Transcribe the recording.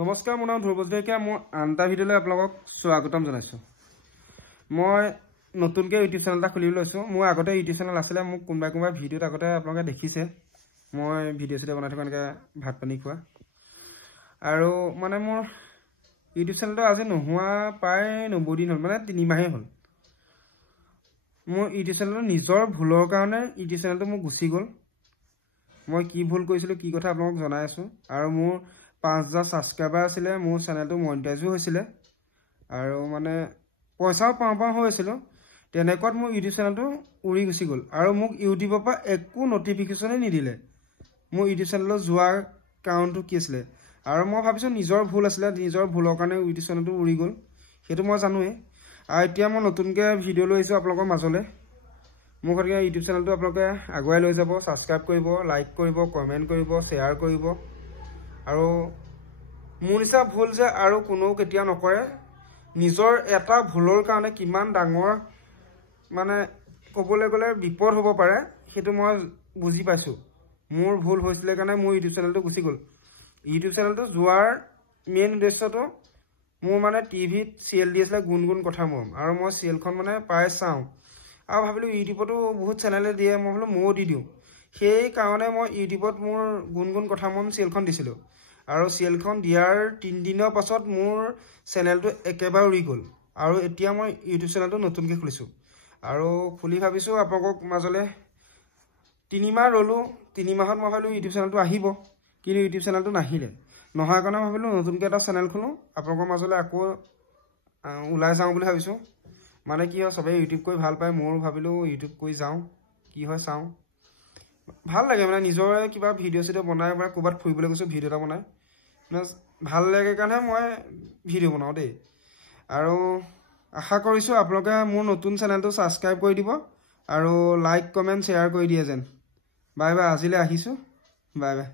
নমস্কাৰ মোৰ নাম ধ্ৰুৱ শইকীয়া মই আনটা ভিডিঅ'লৈ আপোনালোকক স্বাগতম জনাইছো মই নতুনকৈ ইউটিউব চেনেল এটা খুলি লৈছো মোৰ আগতে ইউটিউব চেনেল আছিল মোক কোনবা ভিডিঅ'ত আগতে আপোনালোকে দেখিছে মই ভিডিঅ' চিডিঅ' বনাই থকা এনেকৈ ভাত পানী খোৱা আৰু মানে মোৰ ইউটিউব চেনেলটো আজি নোহোৱা প্ৰায় 90 দিন হ'ল মানে 3 মাহে হ'ল মোৰ ইউটিউব চেনেলটো নিজৰ ভুলৰ কাৰণে ইউটিউব চেনেলটো মোৰ গুচি গ'ল মই কি ভুল কৰিছিলো কি কথা আপোনালোকক জনাই আছো আৰু মোৰ 5000 সাবস্ক্ৰাইবাৰ আছিল মোৰ চেনেলটো মনিটাইজও হৈছিল আৰু মানে পইচাও পাওঁ হৈছিল তেনেকুৱাত মোৰ ইউটিউব চেনেলটো উৰি গুচি গ'ল আৰু মোক ইউটিউবৰ পৰা একো নটিফিকেশনে নিদিলে মোৰ ইউটিউব চেনেলৰ যোৱা কাৰণটো কি আছিল আৰু মই ভাবিছো নিজৰ ভুল আছিল নিজৰ ভুলৰ কাৰণে ইউটিউব চেনেলটো উৰি গ'ল সেইটো মই জানোৱে আৰু এতিয়া মই নতুনকৈ ভিডিঅ' লৈ আহিছো আপোনালোকৰ মাজলৈ মোৰ ঘৰকে ইউটিউব চেনেলটো আপোনালোকে আগুৱাই লৈ যাব সাবস্ক্ৰাইব কৰিব লাইক কৰিব কমেন্ট কৰিব শ্বেয়াৰ কৰিব আৰু মোৰ নিচিনা ভুল যে আৰু কোনো কেতিয়া নকৰে নিজৰ এটা ভুলৰ কাৰণে কিমান ডাঙৰ মানে ক'বলৈ গ'লে বিপদ হ'ব পাৰে সেইটো মই বুজি পাইছো মোৰ ভুল হৈছিল কাৰণে মোৰ ইউটিউব চেনেলটো গুচি গ'ল ইউটিউব চেনেলটো যোৱাৰ মেইন উদ্দেশ্যটো মোৰ মানে টিভিত সিএল দি আছিল গুণগুণ কথা মৰম আৰু মই সিএলখন মানে পাই চাওঁ আৰু ভাবিলো ইউটিউবতো বহুত চেনেলে দিয়ে মই ভাবিলো ময়ো দি দিওঁ সেই কাৰণে মই ইউটিউবত মোৰ গুণগুণ কথা মৰম সিএলখন দিছিলো আৰু সিএলখন দিয়াৰ 3 দিনৰ পাছত মোৰ চেনেলটো একেবাৰে উৰি গ'ল আৰু এতিয়া মই ইউটিউব চেনেলটো নতুনকৈ খুলিছো আৰু খুলি ভাবিছো আপোনালোকক মাজলৈ 3 মাহ ৰলো 3 মাহত মই ভাবিলো ইউটিউব চেনেলটো আহিব কিন্তু ইউটিউব চেনেলটো নাহিলে নহয় কাৰণে ভাবিলো নতুনকৈ এটা চেনেল খুলো আপোনালোকৰ মাজলৈ আকৌ ওলাই যাওঁ বুলি ভাবিছো মানে কি হয় সবে ইউটিউব কৰি ভাল পায় মোৰ ভাবিলো ইউটিউব কৰি যাওঁ কি হয় চাওঁ ভাল লাগে মানে নিজৰে কিবা ভিডিঅ' চিডিঅ' বনাই বা ক'ৰবাত ফুৰিবলৈ গৈছো ভিডিঅ' এটা বনাই মানে ভাল লাগে কাৰণে মই ভিডিঅ' বনাওঁ দেই আৰু আশা কৰিছো আপোনালোকে মোৰ নতুন চেনেলটো সাবস্ক্ৰাইব কৰি দিব আৰু লাইক কমেন্ট শ্বেয়াৰ কৰি দিয়ে যেন বাই বাই আজিলৈ আহিছো বাই বাই